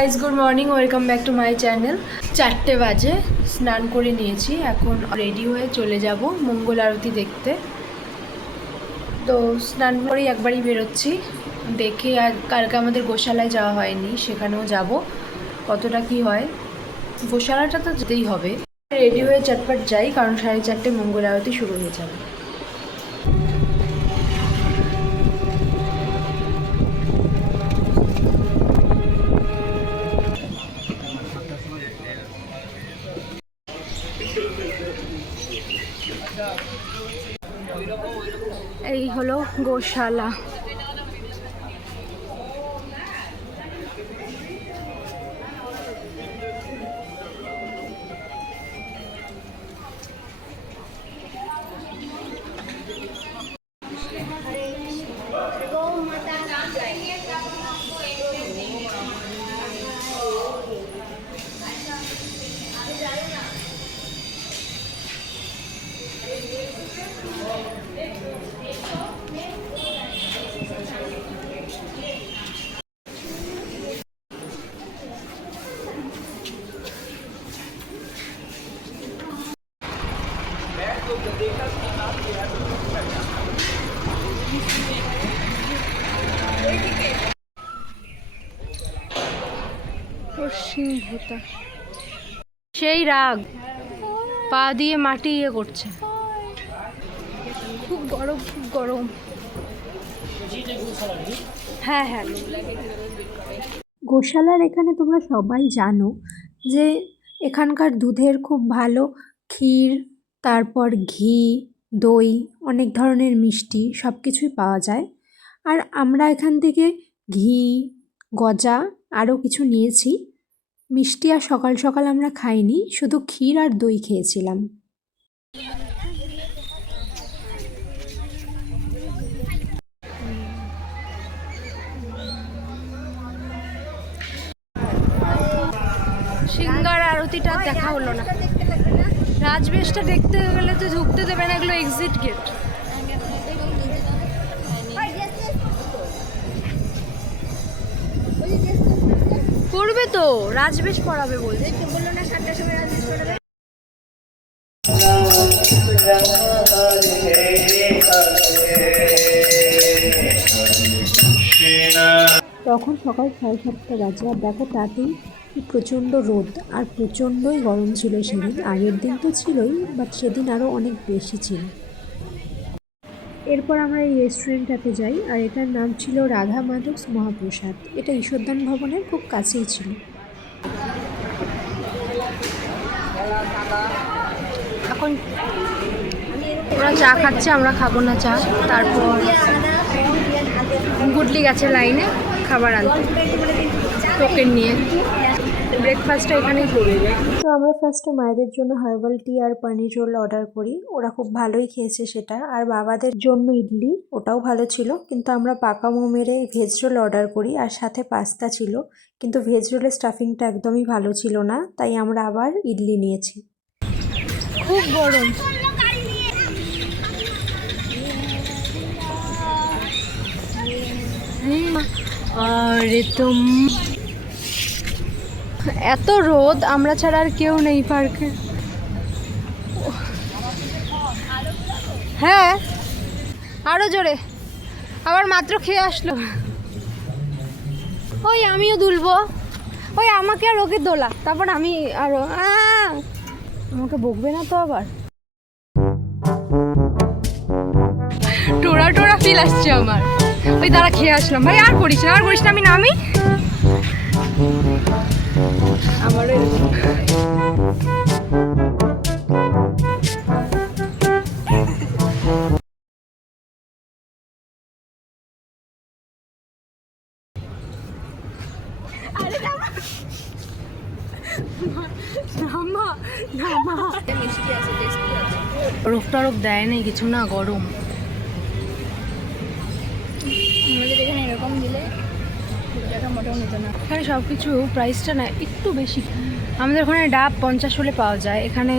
Guys, good morning, welcome back to my channel. 4টে বাজে, স্নান করে নিয়েছি, এখন রেডি হয়ে চলে যাব মঙ্গল আরতি দেখতে। তো স্নান করেই একবারই বেরোচ্ছি, দেখে আর কালকে আমাদের গোশালায় যাওয়া হয়নি, সেখানেও যাব। কতটা কি হয়, গোশালাটা তো যেতেই হবে। রেডি হয়ে চটপট যাই, কারণ 4:30 মঙ্গল আরতি শুরু হয়ে যাবে। এই হলো গোশালা। সেই রাগ, পা দিয়ে মাটি করছে। খুব গরম, খুব গরম। হ্যাঁ হ্যাঁ, গোশালার এখানে তোমরা সবাই জানো যে এখানকার দুধের খুব ভালো ক্ষীর, তারপর ঘি, দই, অনেক ধরনের মিষ্টি সব কিছুই পাওয়া যায়। আর আমরা এখান থেকে ঘি, গজা আরও কিছু নিয়েছি। মিষ্টি আর সকাল সকাল আমরা খাইনি, শুধু ক্ষীর আর দই খেয়েছিলাম। সিঙ্গার আরতিটা দেখা হলো না। রাজবেশটা দেখতে গেলে তো ঢুকতে দেবে না, এগুলো এক্সিট গেট। করবে তো, রাজবেশ পড়াবে বলছে, বললো না 7টার সময় রাজবেশ পড়াবে। তখন সকাল 7:30 বাজে, আর দেখো তাতেই প্রচণ্ড রোদ আর প্রচণ্ডই গরম ছিল সেদিন। আগের দিন তো ছিলই, বাট সেদিন আরও অনেক বেশি ছিল। এরপর আমরা এই রেস্টুরেন্টটাতে যাই, আর এটার নাম ছিল রাধা মাধবস মহাপ্রসাদ। এটা ঈশ্বরদান ভবনের খুব কাছেই ছিল। এখন ওরা চা খাচ্ছে, আমরা খাবো না চা। তারপর গুডলি গেছে লাইনে খাবার আনতে টোকেন নিয়ে। ব্রেকফাস্টটা এখানেই করবে। তো আমরা ফার্স্টে মায়েদের জন্য হার্বাল টি আর পনির রোল অর্ডার করি, ওরা খুব ভালোই খেয়েছে সেটা। আর বাবাদের জন্য ইডলি, ওটাও ভালো ছিল। কিন্তু আমরা পাকা মেরে ভেজ রোল অর্ডার করি, আর সাথে পাস্তা ছিল, কিন্তু ভেজ রোলের স্টাফিংটা একদমই ভালো ছিল না, তাই আমরা আবার ইডলি নিয়েছি। খুব গরম। আরে এত রোদ, আমরা ছাড়া আর কেউ নেই পার্কে। হ্যাঁ, আরো জোরে। আবার মাত্র খেয়ে আসলো। ওই আমিও দুলবো, ওই আমাকে আর ওকে দোলা, তারপর আমি আরো। আমাকে বকবে না তো আবার? টোরা টোরা ফিল আসছে আমার। ওই দাঁড়া, খেয়ে আসলাম। ভাই আর করিস না, আর করিস না, আমি নামি। আমারও রোগ টরক দেয় না কিছু, না গরম। আমাদের এখানে এরকম দিলে মোটাও নিত না। এখানে সব কিছু প্রাইসটা না একটু বেশি। আমাদের ওখানে ডাব 50 হলে পাওয়া যায়, এখানে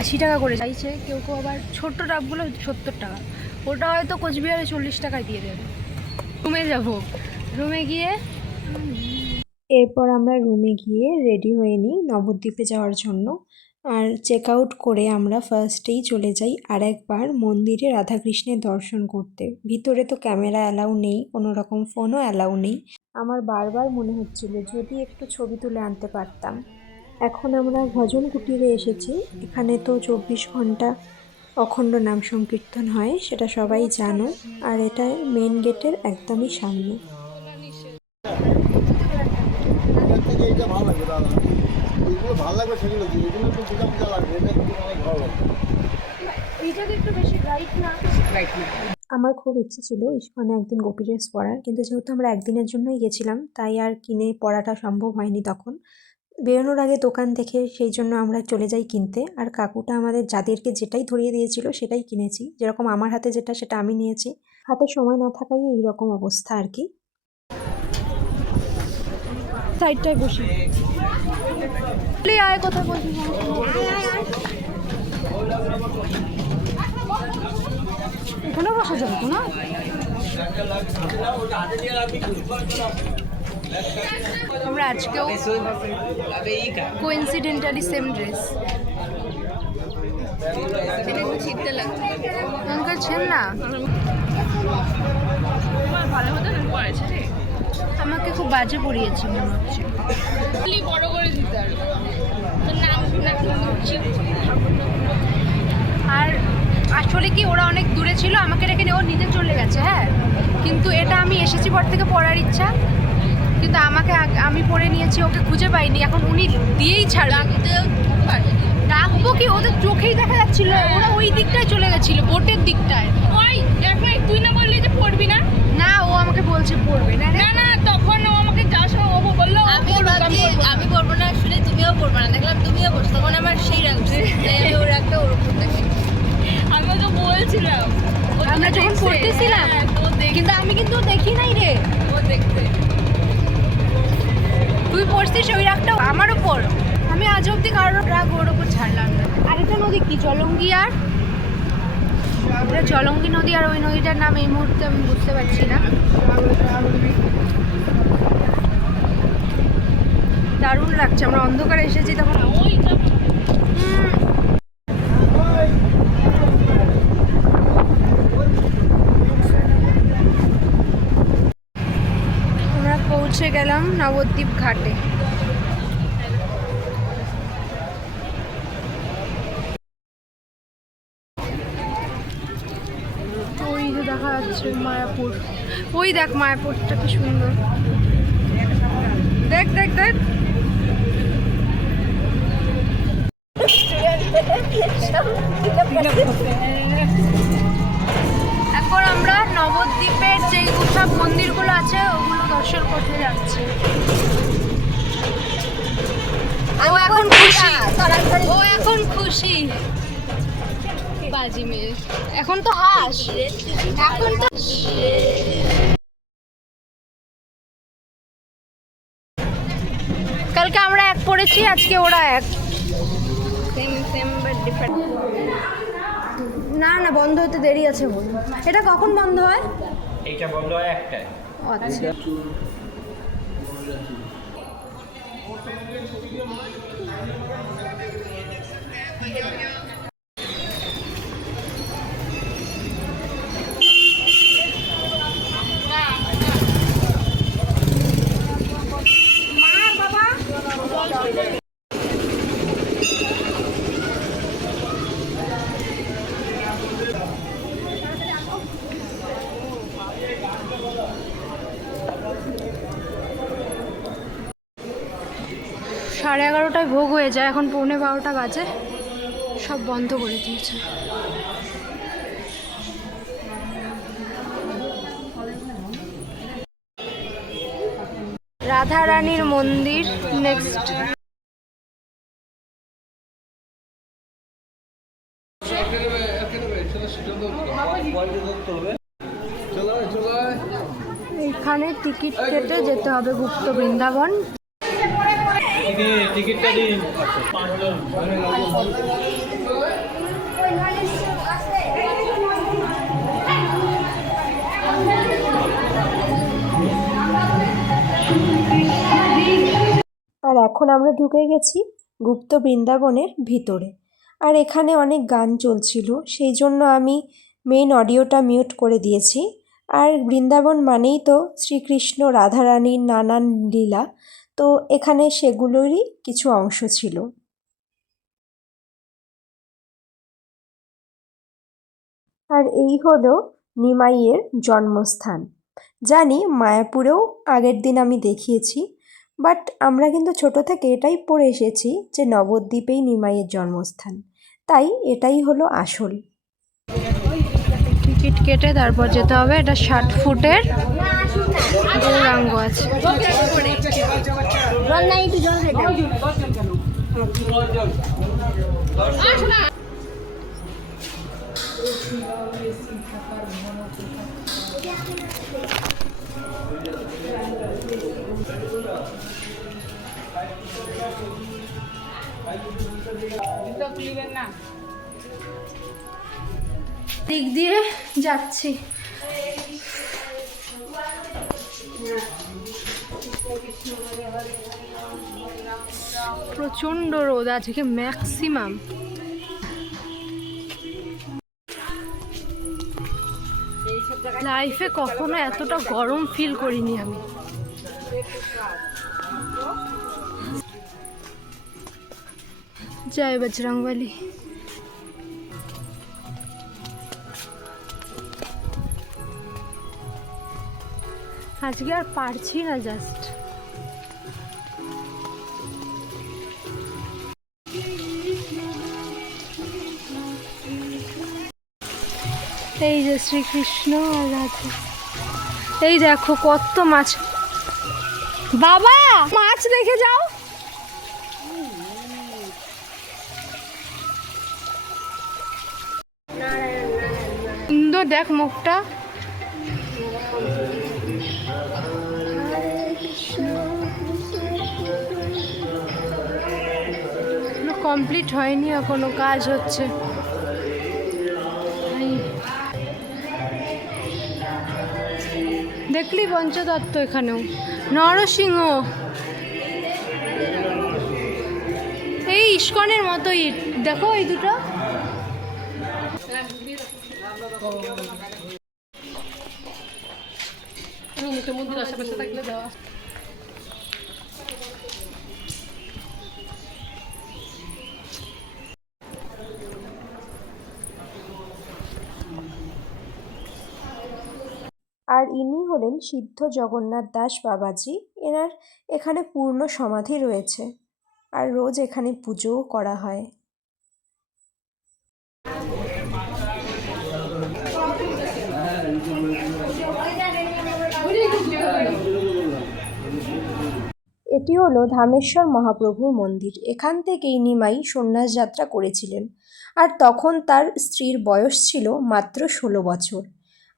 80 টাকা করে চাইছে। কেউ কেউ আবার ছোট্ট ডাবগুলো 70 টাকা। ওটা হয়তো কোচবিহারে 40 টাকায় দিয়ে দেবে। রুমে যাবো, রুমে গিয়ে এরপর আমরা রুমে গিয়ে রেডি হয়ে নিই নবদ্বীপে যাওয়ার জন্য। আর চেক আউট করে আমরা ফার্স্টেই চলে যাই আরেকবার মন্দিরে রাধাকৃষ্ণের দর্শন করতে। ভিতরে তো ক্যামেরা অ্যালাউ নেই, কোনো রকম ফোনও অ্যালাউ নেই। আমার বারবার মনে হচ্ছিল যদি একটু ছবি তুলে আনতে পারতাম। এখন আমরা ভজন কুটিরে এসেছি। এখানে তো 24 ঘন্টা অখণ্ড নাম সংকীর্তন হয়, সেটা সবাই জানো। আর এটা মেন গেটের একদমই সামনে। এইটা ভালো লাগবে দাদা, এইগুলো ভালো লাগবে সেগুলো কি, এগুলো একটু পূজা পূজা লাগবে, এটা কিন্তু অনেক ভালো লাগবে। এইটাতে একটু বেশি ব্রাইট না। আমার খুব ইচ্ছে ছিল ইস্কনে একদিন গোপী ড্রেস পরার, কিন্তু যেহেতু আমরা একদিনের জন্যই গেছিলাম তাই আর কিনে পরাটা সম্ভব হয়নি। তখন বেরোনোর আগে দোকান দেখে সেই জন্য আমরা চলে যাই কিনতে। আর কাকুটা আমাদের যাদেরকে যেটাই ধরিয়ে দিয়েছিল সেটাই কিনেছি। যেরকম আমার হাতে যেটা সেটা আমি নিয়েছি। হাতে সময় না থাকাই এইরকম অবস্থা আর কি। সাইডটায় বসি। আয় কথা বলছি। এখানে বসা যাবে তো না? আমরা আজকেও কোইন্সিডেন্টালি সেম ড্রেস। অঙ্কের ছেন না ভালো হতো না, পড়েছে রে। আমাকে খুব বাজে পড়িয়েছে মনে হচ্ছে। বড় করে দিতে আর আসলে কি ওরা অনেক দূরে ছিল, আমাকে রেখে ও নিজে চলে গেছে। হ্যাঁ, কিন্তু এটা আমি এসেছি পর থেকে পড়ার ইচ্ছা, কিন্তু আমাকে আমি পড়ে নিয়েছি, ওকে খুঁজে পাইনি। এখন উনি দিয়েই ছাড়বে। ডাকবো কি, ওদের চোখেই দেখা যাচ্ছিল। ওরা ওই দিকটায় চলে গেছিল, বোটের দিকটায়। ওই তুই না বললি যে পড়বি না? না, ও আমাকে বলছে পড়বে না। না না, তখন ও আমাকে যাওয়ার সময় ও বললো আমি পড়বো না, শুনে তুমিও পড়বে না। দেখলাম তুমিও পড়ছো, তখন আমার সেই রাখছে, আমি ওর একটা ওর উপর দেখি। আমি তো বলছিলাম আমরা যখন পড়তেছিলাম, কিন্তু আমি কিন্তু দেখি নাই রে। ও দেখতে তুই পড়ছিস ওই রাগটা আমার ওপর। আমি আজ অব্দি কারোর রাগ ওর ওপর ছাড়লাম না। আর এটা নদী কি, জলঙ্গি? আর এটা জলঙ্গি নদী, আর ওই নদীটার নাম এই মুহূর্তে আমি বুঝতে পারছি না। দারুণ লাগছে। আমরা অন্ধকারে এসেছি তখন। আমরা পৌঁছে গেলাম নবদ্বীপ ঘাটে। ওই যে দেখা যাচ্ছে মায়াপুর। ওই দেখ মায়াপুরটা কি সুন্দর। দেখ দেখ দেখ। এখন আমরা নবদ্বীপের যে সব মন্দিরগুলো আছে ওগুলো দর্শন করতে যাচ্ছি। ও এখন খুশি, ও এখন খুশি। বাজি মেয়ে এখন তো হাস, এখন তো কালকে আমরা এক পড়েছি, আজকে ওরা এক। Same but different. না না, বন্ধ হতে দেরি আছে বল। এটা কখন বন্ধ হয়? এইটা বন্ধ হয় একটায়। আচ্ছা। সাড়ে 11টায় ভোগ হয়ে যায়, এখন 11:45 বাজে। সব বন্ধ করে দিয়েছে। রাধা রানীর মন্দির নেক্সট। এখানে টিকিট কেটে যেতে হবে গুপ্ত বৃন্দাবন। টিকিটটা দিন। আর এখন আমরা ঢুকে গেছি গুপ্ত বৃন্দাবনের ভিতরে। আর এখানে অনেক গান চলছিল, সেই জন্য আমি মেইন অডিওটা মিউট করে দিয়েছি। আর বৃন্দাবন মানেই তো শ্রীকৃষ্ণ রাধারানীর নানান লীলা, তো এখানে সেগুলোরই কিছু অংশ ছিল। আর এই হলো নিমাইয়ের জন্মস্থান। জানি মায়াপুরেও আগের দিন আমি দেখিয়েছি, বাট আমরা কিন্তু ছোট থেকে এটাই পড়ে এসেছি যে নবদ্বীপেই নিমাইয়ের জন্মস্থান, তাই এটাই হলো আসল। টিকিট কেটে তারপর যেতে হবে। এটা 60 ফুটের গৌরাঙ্গ আছে। দিক দিয়ে যাচ্ছি। প্রচন্ড রোদ আজকে, ম্যাক্সিমাম। লাইফে কখনো এতটা গরম ফিল করিনি আমি। জয় বজরংবলী। আজকে আর পারছি না, জাস্ট এই যে শ্রীকৃষ্ণ আর রাধা। এই দেখো কত মাছ। বাবা মাছ রেখে যাও। সুন্দর দেখ মুখটা। কমপ্লিট হয়নি এখনো, কাজ হচ্ছে। দেখলি পঞ্চদত্ত, এখানেও নরসিংহ, এই ইস্কনের মতোই। দেখো এই দুটো। মন্দির আশেপাশে থাকলে দেওয়া। আর ইনি হলেন সিদ্ধ জগন্নাথ দাস বাবাজি। এনার এখানে পূর্ণ সমাধি রয়েছে, আর রোজ এখানে পুজোও করা হয়। এটি হলো ধামেশ্বর মহাপ্রভুর মন্দির। এখান থেকেই নিমাই সন্ন্যাস যাত্রা করেছিলেন, আর তখন তার স্ত্রীর বয়স ছিল মাত্র 16 বছর।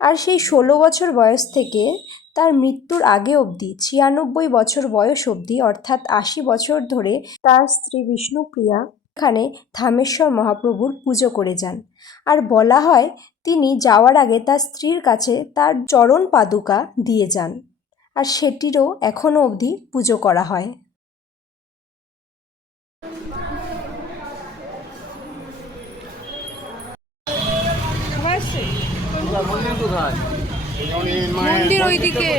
আর সেই 16 বছর বয়স থেকে তার মৃত্যুর আগে অবধি 96 বছর বয়স অবধি, অর্থাৎ 80 বছর ধরে তার স্ত্রী বিষ্ণুপ্রিয়া এখানে ধামেশ্বর মহাপ্রভুর পুজো করে যান। আর বলা হয় তিনি যাওয়ার আগে তার স্ত্রীর কাছে তার চরণ পাদুকা দিয়ে যান, আর সেটিরও এখনও অবধি পুজো করা হয়। মন্দির ওইদিকে।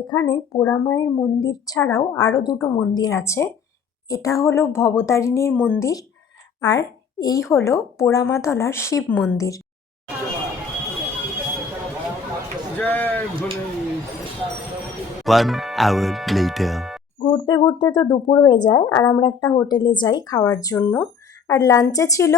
এখানে পোড়ামায়ের মন্দির ছাড়াও আরও দুটো মন্দির আছে। এটা হলো ভবতারিণীর মন্দির, আর এই হলো পোড়ামাতলার শিব মন্দির। ঘুরতে ঘুরতে তো দুপুর হয়ে যায়, আর আমরা একটা হোটেলে যাই খাওয়ার জন্য। আর লাঞ্চে ছিল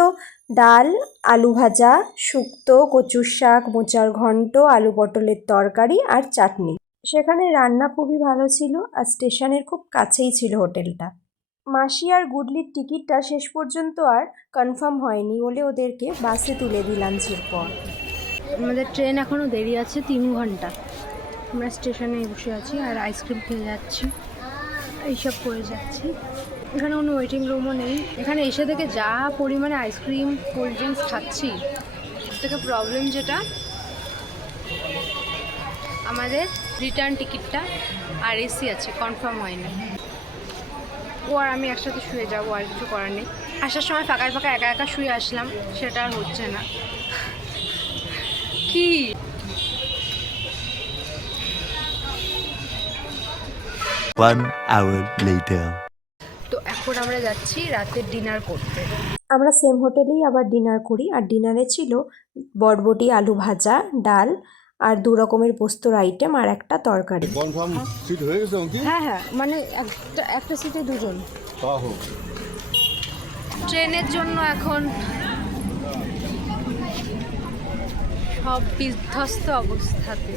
ডাল, আলু ভাজা, শুক্তো, কচুর শাক, মোচার ঘন্ট, আলু পটলের তরকারি আর চাটনি। সেখানে রান্না খুবই ভালো ছিল, আর স্টেশনের খুব কাছেই ছিল হোটেলটা। মাসি আর গুডলির টিকিটটা শেষ পর্যন্ত আর কনফার্ম হয়নি বলে ওদেরকে বাসে তুলে দিই লাঞ্চের পর। আমাদের ট্রেন এখনও দেরি আছে 3 ঘন্টা। আমরা স্টেশনে বসে আছি আর আইসক্রিম খেয়ে যাচ্ছি, এইসব করে যাচ্ছি। এখানে কোনো ওয়েটিং রুমও নেই। এখানে এসে থেকে যা পরিমাণে আইসক্রিম কোল্ড ড্রিঙ্কস খাচ্ছি, থেকে প্রবলেম যেটা আমাদের রিটার্ন টিকিটটা আর এসি আছে, কনফার্ম হয়নি। ও আর আমি একসাথে শুয়ে যাবো, আর কিছু করার নেই। আসার সময় ফাঁকায় ফাঁকা একা একা শুয়ে আসলাম, সেটা আর হচ্ছে না। কি One hour later. তো এখন আমরা যাচ্ছি রাতের ডিনার করতে। আমরা সেম হোটেলেই আবার ডিনার করি, আর ডিনারে ছিল বরবটি আলু ভাজা, ডাল আর 2 রকমের পোস্তর আইটেম আর একটা তরকারি। কনফার্ম সিট হয়ে গেছে কি? হ্যাঁ, মানে একটা সিটে 2 জন। তা হোক। ট্রেনের জন্য এখন সব বিধ্বস্ত অবস্থাতে।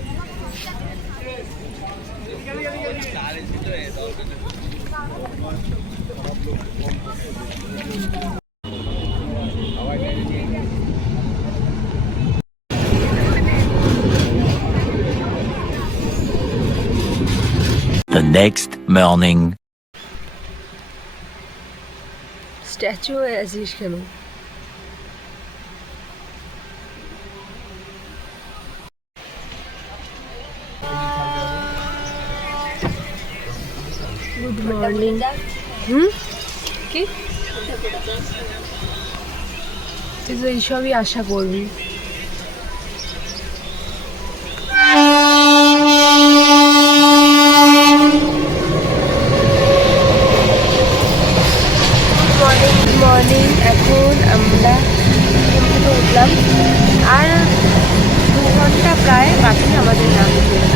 The next morning. স্ট্যাচু হয়ে আছিস কেন? Good morning. কি তুই তো এইসবই আশা করবি। মর্নিং। এখন আমরা ঘুম থেকে উঠলাম, আর 2 ঘন্টা প্রায় বাকি আমাদের নামতে।